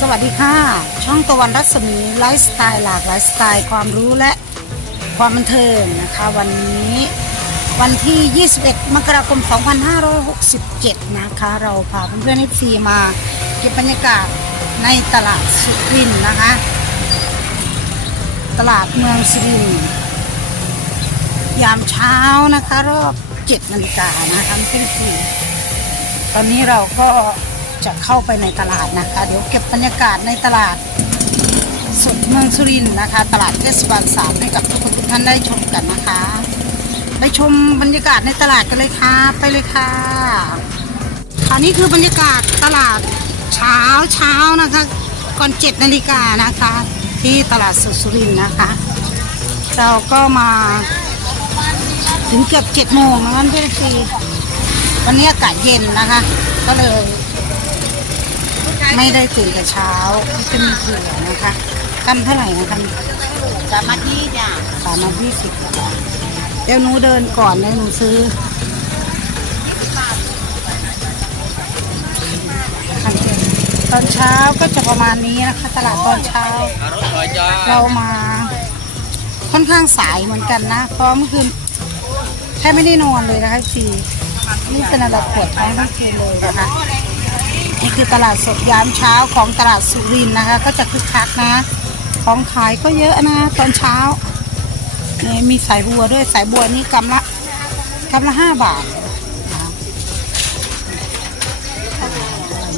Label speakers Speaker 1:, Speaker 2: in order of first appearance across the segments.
Speaker 1: สวัสดีค่ะ ช่องตะวันรัศมีไลฟ์สไตล์หลากหลายสไตล์ความรู้และความบันเทิงนะคะ วันนี้วันที่ 21 มกราคม 2567 นะคะ เราพาเพื่อนๆเอฟซีมาเก็บบรรยากาศในตลาดสุรินนะคะ ตลาดเมืองสุรินยามเช้านะคะ รอบ 7 นาฬิกานะคะเพื่อนๆตอนนี้เราก็ จะเข้าไปในตลาดนะคะ เดี๋ยวเก็บบรรยากาศในตลาดสดเมืองสุรินทร์นะคะ ตลาดเทศบาลสามให้กับทุกคนทุกท่านได้ชมกันนะคะ ไปชมบรรยากาศในตลาดกันเลยค่ะ ไปเลยค่ะอันนี้คือบรรยากาศตลาดเช้าเช้านะคะ ก่อนเจ็ดนาฬิกานะคะ ที่ตลาดสดสุรินทร์นะคะ เราก็มาถึงเกือบเจ็ดโมงนะคะเพื่อนซีวันนี้อากาศเย็นนะคะ ก็เลย ไม่ได้ตื่นแต่เช้าจะมีเผื่อนะคะกำเท่าไหร่นะคะ
Speaker 2: สามาที่จ้ะ
Speaker 1: สามร้อยยี่สิบเดี๋ยวหนูเดินก่อนเดี๋ยวหนูซื้อตอนเช้าก็จะประมาณนี้นะคะ ตลาดตอนเช้า เรามาค่อนข้างสายเหมือนกันนะ เพราะเมื่อคืนแทบไม่ได้นอนเลยนะคะทีนี่เป็นระดับปวดท้องทั้งคืนเลยนะคะ นี่คือตลาดสดยามเช้าของตลาดสุรินนะคะ ก็จะคึกคักนะ ของขายก็เยอะนะตอนเช้านี่มีสายบัวด้วยสายบัวนี่กำละกำละห้าบาท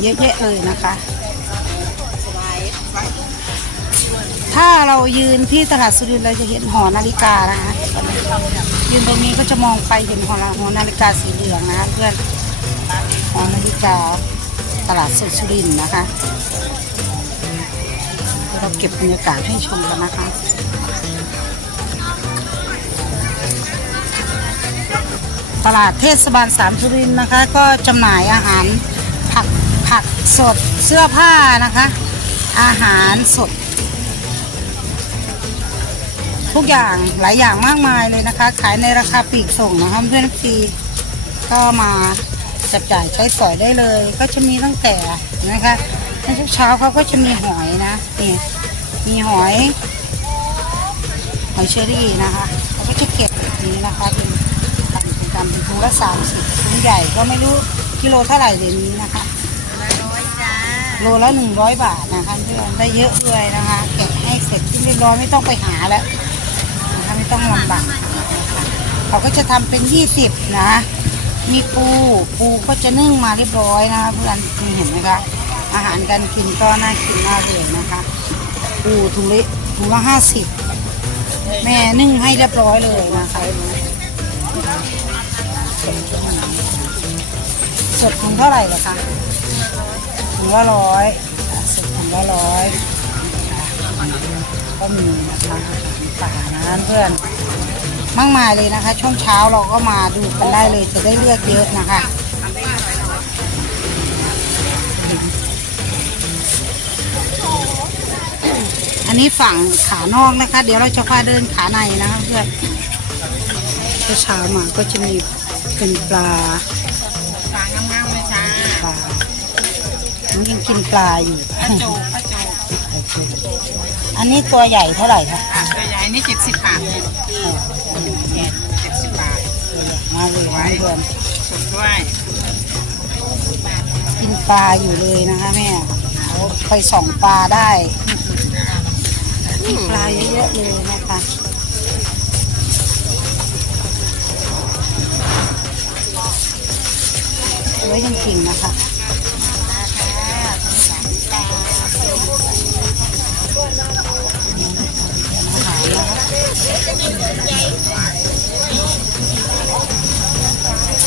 Speaker 1: เยอะแยะเลยนะคะ ถ้าเรายืนที่ตลาดสุรินเราจะเห็นหอนาฬิกานะคะยืนตรงนี้ก็จะมองไปเห็นหอนาหอนาฬิกาสีเหลืองนะคะเพื่อนหอนาฬิกา ตลาดสดสุรินนะคะเราเก็บบรรยากาศให้ชมกันนะคะตลาดเทศบาลสามสุรินนะคะ ก็จำหน่ายอาหารผักผักสดเสื้อผ้านะคะ อาหารสด ทุกอย่างหลายอย่างมากมายเลยนะคะ ขายในราคาปลีกส่งนะคะเพื่อนฟีก็มา จับจ่ายใช้สอยได้เลย ก็จะมีตั้งแต่นะคะในทุกเช้าเขาก็จะมีหอยนะนี่มีหอย หอยเชอรี่นะคะเขาก็จะเก็บแบบนี้นะคะเป็นตันเป็นตันเป็นถุงละสามสิบถุงใหญ่ก็ไม่รู้กิโลเท่าไหร่เดี๋ยวนี้นะคะ
Speaker 2: ร้อยจ้า
Speaker 1: โลละหนึ่งร้อยบาทนะคะเพื่อนได้เยอะเลยนะคะเก็บให้เสร็จที่เรียบร้อยไม่ต้องไปหาแล้วนะคะไม่ต้องลำบากนะคะเขาก็จะทำเป็นยี่สิบนะ มีปูปูก็จะนึ่งมาเรียบร้อยนะคะเพื่อนนี่เห็นไหมคะอาหารการกินก็น่ากินมากเลยนะคะ ปูถุงเล็ถุงละห้าสิบแม่นึ่งให้เรียบร้อยเลยนะคะสดถุงเท่าไหร่เหรอคะถุงละร้อยสิบถุงละร้อยก็มีนะคะอาหารป่านะเพื่อน มากมายเลยนะคะ ช่วงเช้าเราก็มาดูกันได้เลยจะได้เลือกเยอะนะคะอันนี้ฝั่งขานอกนะคะ เดี๋ยวเราจะพาเดินขาในนะคะเพื่อนเช้ามาก็จะมีเป็นปลา
Speaker 2: ฝางามๆเลยจ้า
Speaker 1: ปลาผมยังกินปลาอยู่
Speaker 2: กระโจกกระโจก
Speaker 1: อันนี้ตัวใหญ่เท่าไหร่คะ
Speaker 2: อะตัวใหญ่นี่เจ็ดสิบบาท เล
Speaker 1: ยนะเพื่อน
Speaker 2: สดด้วย
Speaker 1: กินปลาอยู่เลยนะคะแม่เขาไปส่องปลาได้มีปลาเยอะๆเลยนะคะไว้จริงๆนะคะอาหารนะค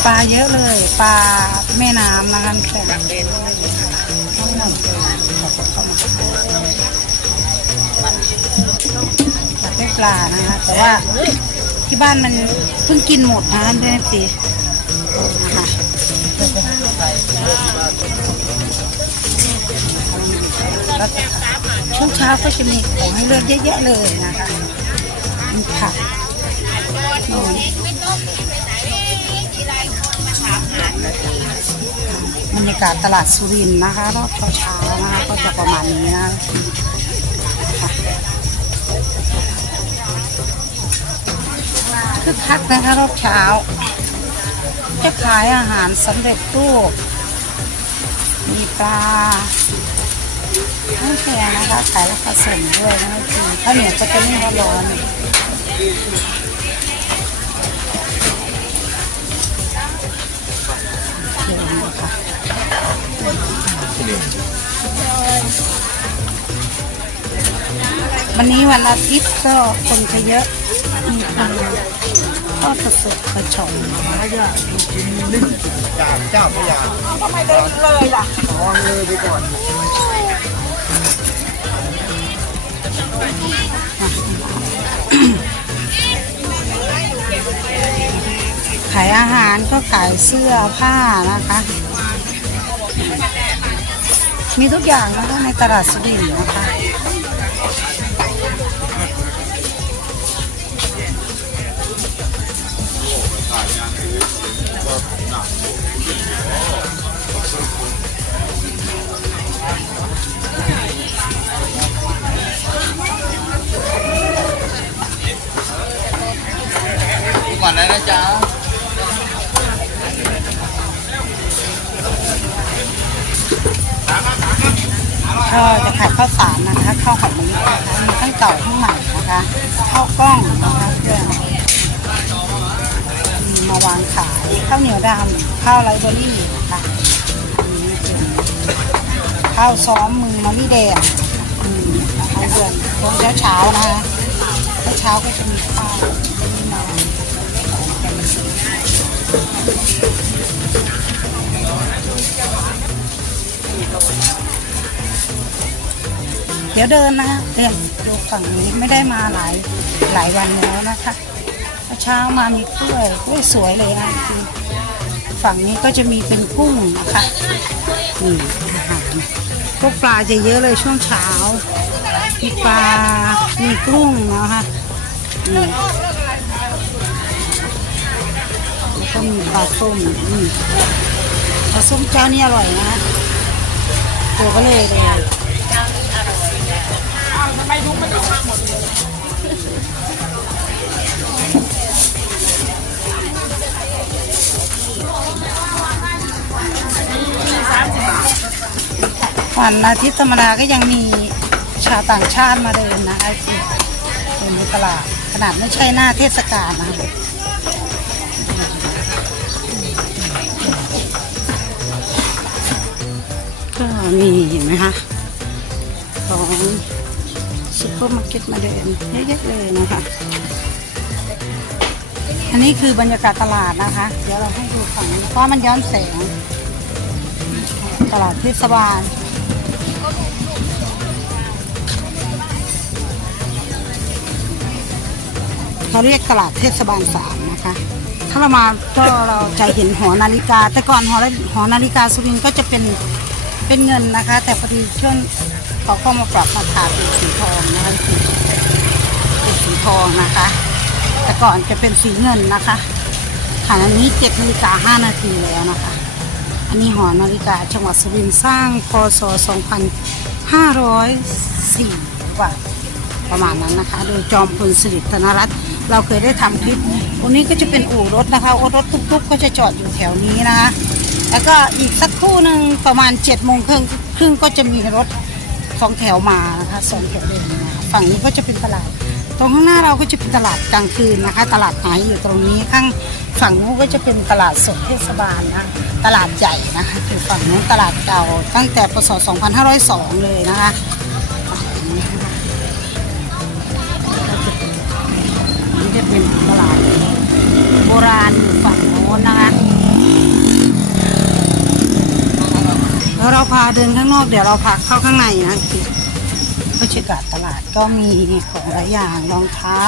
Speaker 1: ปลาเยอะเลย ปลาแม่น้ำนะคะแต่
Speaker 2: แบบเด่น
Speaker 1: ทั้งหมดเลยขอบคุณเข้ามาอยากได้ปลานะคะ แต่ว่าที่บ้านมันเพิ่งกินหมดนะแม่ตีนะคะช่วงเช้าก็จะมีของให้เลือกเยอะแยะเลยนะคะมีผักอืมมัน รรยากาศตลาดสุรินทร์นะคะรอบเช้าๆนะคะก็จะประมาณนี้นะคึกคักนะคะรอบเช้า จะขายอาหารสำเร็จรูป มีปลาไม่แพงนะคะขายราคาส่งด้วยนะจริงข้าวเหนียวก็จะไม่ร้อน วันนี้วันอาทิตย์ก็คนจะเยอะมีปลาทอดสดๆกระชอน
Speaker 3: จากเจ้าพระยา
Speaker 1: ทำไมเดินเลยล่ะ
Speaker 3: มองเลยไปก่อน
Speaker 1: ขายอาหารก็ขายเสื้อผ้านะคะ มีทุกอย่างนะคะในตลาดสุรินทร์นะคะ
Speaker 3: ก่อนนะนะจ๊ะ
Speaker 1: ก็จะขายข้าวสารนะคะข้าวหอมมะลินะคะมีทั้งเก่าทั้งใหม่นะคะข้าวกล้องนะคะเพื่อนมีมาวางขายข้าวเหนียวดำข้าวไรเบอรี่นะคะนี่เป็นข้าวซ้อมมือมะลิแดงอืมนะคะเพื่อนตอนเช้าๆนะคะเช้าก็จะมีข้าวมีมา เดี๋ยวเดินนะคะเรียนดูฝั่งนี้ไม่ได้มาหลายหลายวันแล้วนะคะเช้ามามีกล้วยกล้วยสวยเลยนะจริงฝั่งนี้ก็จะมีเป็นกุ้งนะคะนี่อาหารพวกปลาจะเยอะเลยช่วงเช้ามีปลา มีกุ้งนะคะนี่แล้วก็มีปลาส้มนี่ปลาส้มเจ้านี่อร่อยนะตัวก็เลยเลย วันอาทิตย์ธรรมดาก็ยังมีชาวต่างชาติมาเดินนะคะที่เดินในตลาดขนาดไม่ใช่หน้าเทศกาลนะคะก็มีเห็นไหมคะของ ซุปเปอร์มาร์เก็ตมาเดินเยอะๆเลยนะคะ อันนี้คือบรรยากาศตลาดนะคะ เดี๋ยวเราให้ดูฝั่งนี้เพราะมันย้อนแสง ตลาดเทศบาลเขาเรียกตลาดเทศบาลสามนะคะ ถ้าเรามาก็เราจะเห็นหอนาฬิกา แต่ก่อนหอหอนาฬิกาสุรินทร์ก็จะเป็นเป็นเงินนะคะ แต่พอดีช่วง เขาเข้ามาปรับราคาเป็นสีทองนะคะเป็นสีทองนะคะ แต่ก่อนจะเป็นสีเงินนะคะขณะนี้เจ็ดนาฬิกาห้านาทีแล้วนะคะ อันนี้หอนาฬิกาจังหวัดสุรินทร์สร้างพศ2504กว่าประมาณนั้นนะคะ โดยจอมพลสิริธนรัตน์เราเคยได้ทำคลิปตรงนี้ก็จะเป็นอู่รถนะคะอู่รถตุ๊กๆก็จะจอดอยู่แถวนี้นะคะ แล้วก็อีกสักครู่หนึ่งประมาณ7จ็ดโมงครึ่งครึ่งก็จะมีรถ สองแถวมานะคะสองแถวเดินมาฝั่งนี้ก็จะเป็นตลาด ตรงข้างหน้าเราก็จะเป็นตลาดกลางคืนนะคะ ตลาดไหายอยู่ตรงนี้ข้างฝั่งนู้นก็จะเป็นตลาดสดเทศบาลนะตลาดใหญ่นะคะคือฝั่งนู้นตลาดเก่าตั้งแต่ปศ2502 เลยนะคะนี่จะเป็นตลาดโบราณอยู่ฝั่งโน้นนะคะ แล้วเราพาเดินข้างนอกเดี๋ยวเราพาเข้าข้างในนะคือบรรยากาศตลาดก็มีของหลายอย่างรองเท้า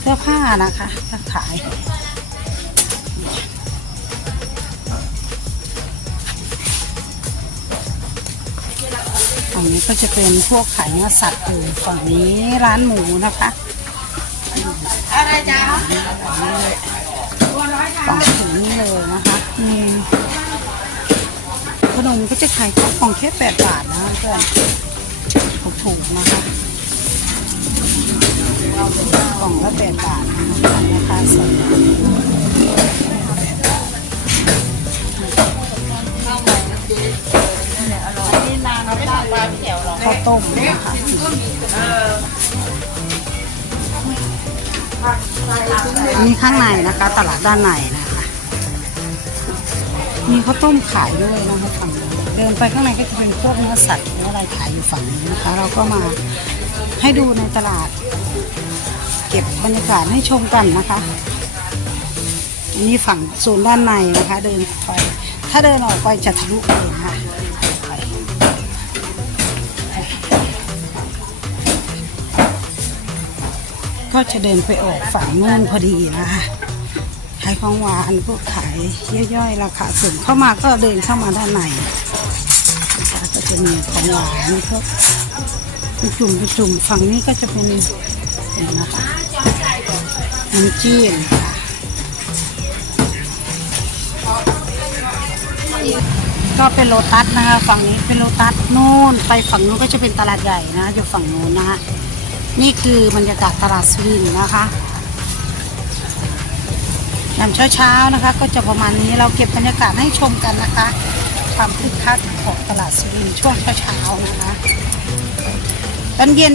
Speaker 1: เสื้อผ้านะคะถ้าขายฝั่งนี้ก็จะเป็นพวกขายเนื้อสัตว์อยู่ฝั่งนี้ร้านหมูนะคะ
Speaker 2: อะไรจ๊ะ
Speaker 1: ฝั่งถึงนี่เลยนะคะมี ขนมก็จะขายกล่องแค่แปดบาทนะเพื่อนถูกๆนะคะกล่องละแปดบาทนะคะราคาสดข้าวต้มนะคะอันนี้ข้างในนะคะ ตลาดด้านในนะ มีข้าวต้มขายด้วยนะคะฝั่งนี้เดินไปข้างในก็จะเป็นพวกเนื้อสัตว์เนื้ออะไรขายอยู่ฝั่งนี้นะคะ เราก็มาให้ดูในตลาด เก็บบรรยากาศให้ชมกันนะคะอันนี้ฝั่งโซนด้านในนะคะ เดินไป ถ้าเดินออกไปจะทะลุเลยนะคะก็จะเดินไปออกฝั่งนู่นพอดีนะคะายของหวานพวกขายย่อยๆราคาสูงเข้ามาก็เดินเข้ามาด้านในนะคะก็จะมีของหวานพวกจุ่มจุ่มฝั่งนี้ก็จะเป็นนี่นะคะน้ำจิ้มค่ะก็เป็นโลตัสนะคะฝั่งนี้เป็นโลตัสนู่นไปฝั่งนู้นก็จะเป็นตลาดใหญ่นะอยู่ฝั่งนู้นนะคะนี่คือบรรยากาศตลาดสุรินทร์นะคะ ยามเช้าๆนะคะ ก็จะประมาณนี้เราเก็บบรรยากาศให้ชมกันนะคะ ความคึกคักของตลาดสุรินทร์ช่วงเช้าๆนะคะตอนเย็น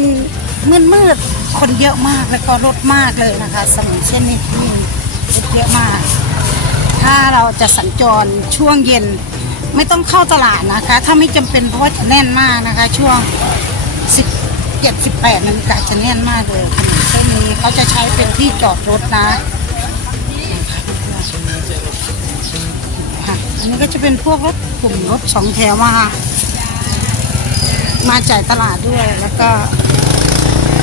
Speaker 1: มืดๆคนเยอะมากแล้วก็รถมากเลยนะคะสมัยเช่นนี้ยิ่งรถเยอะมาก ถ้าเราจะสัญจรช่วงเย็นไม่ต้องเข้าตลาดนะคะ ถ้าไม่จำเป็นเพราะว่าจะแน่นมากนะคะ ช่วง 17 18นาฬิกาจะแน่นมากเลยถนนเส้นนี้เขาจะใช้เป็นที่จอดรถนะ ค่ะ อันนี้ก็จะเป็นพวกรถกลุ่มรถสองแถวมามาจ่ายตลาดด้วยแล้วก็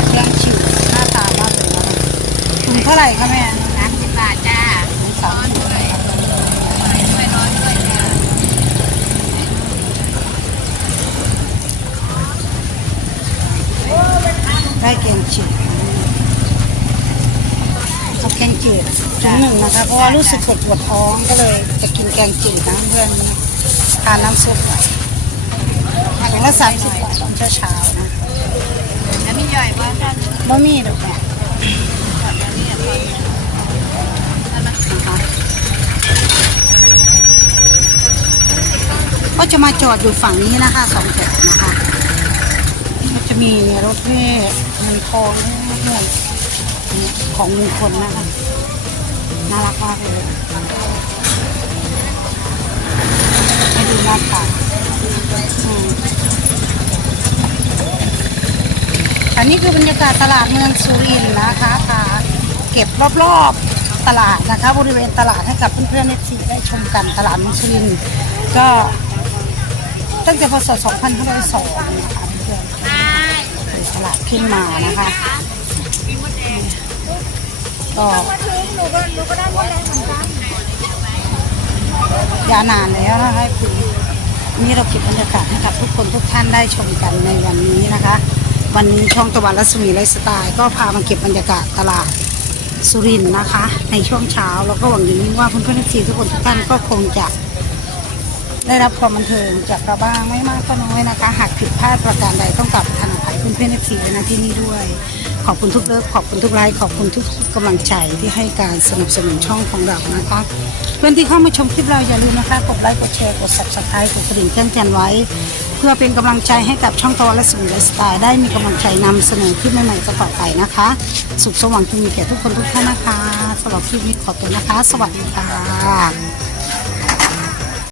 Speaker 1: เครื่องชิวหน้าตามากเลยนะคะถุงเท่าไหร่คะแม่
Speaker 2: สามสิบบาทจ้า
Speaker 1: ถุงสามสิบได้แกงจืดเอาแกงจืด ถุงหนึ่งนะคะ เพราะว่ารู้สึกปวดปวดท้องก็เลยจะกินแกงจืดนะเพื่อนทานน้ำซุปหน่อยอย่างละสามสิบบาทตอนเช้าๆนะ
Speaker 2: แล้วมีย่อยว่าท่าน
Speaker 1: บะหมี่ดอกแม่นะคะก็จะมาจอดอยู่ฝั่งนี้นะคะสองแถวนะคะก็จะมีรถเมล์เงินทองเรื่อยๆของมงคลนะคะ นนี้คือบรรยากาศตลาดเมืองสุรินทร์นะคะค่ะเก็บรอบๆตลาดนะคะ บริเวณตลาดให้กับเพื่อนๆเอฟซีได้ชมกันตลาดเมืองสุรินทร์ก็ตั้งแต่พศ 2502นะคะเพื่อนๆเป็นตลาดขึ้นมานะคะก็ยาวนานแล้วนะคะคุณนี่เราเก็บบรรยากาศให้กับทุกคนทุกท่านได้ชมกันในวันนี้นะคะ วันนี้ช่องตะวันรัศมีไลฟ์สไตล์ก็พามาเก็บบรรยากาศตลาดสุรินทร์นะคะ ในช่วงเช้าแล้วก็หวังอย่างยิ่งว่าเพื่อนๆทุกทีทุกคนทุกท่านก็คงจะ ได้รับความบันเทิงจากเราบ้างไม่มากก็น้อยนะคะ หากผิดพลาดประการใดต้องกลับขออภัยเพื่อนๆทีนะที่นี่ด้วย ขอบคุณทุกเลิฟขอบคุณทุกไลค์ขอบคุณทุกกำลังใจที่ให้การสนับสนุนช่องของเรานะคะเพื่อนที่เข้ามาชมคลิปเราอย่าลืมนะคะกดไลค์กดแชร์กด subscribe กดกระดิ่งแจ้งเตือนไว้ เพื่อเป็นกำลังใจให้กับช่องตะวันและสุนไลสไตล์ได้มีกำลังใจนำเสนอคลิปใหม่ๆต่อไปนะคะ สุขสว่างที่มีแก่ทุกคนทุกท่านนะคะสำหรับคลิปนี้ขอบคุณนะคะ สวัสดีค่ะ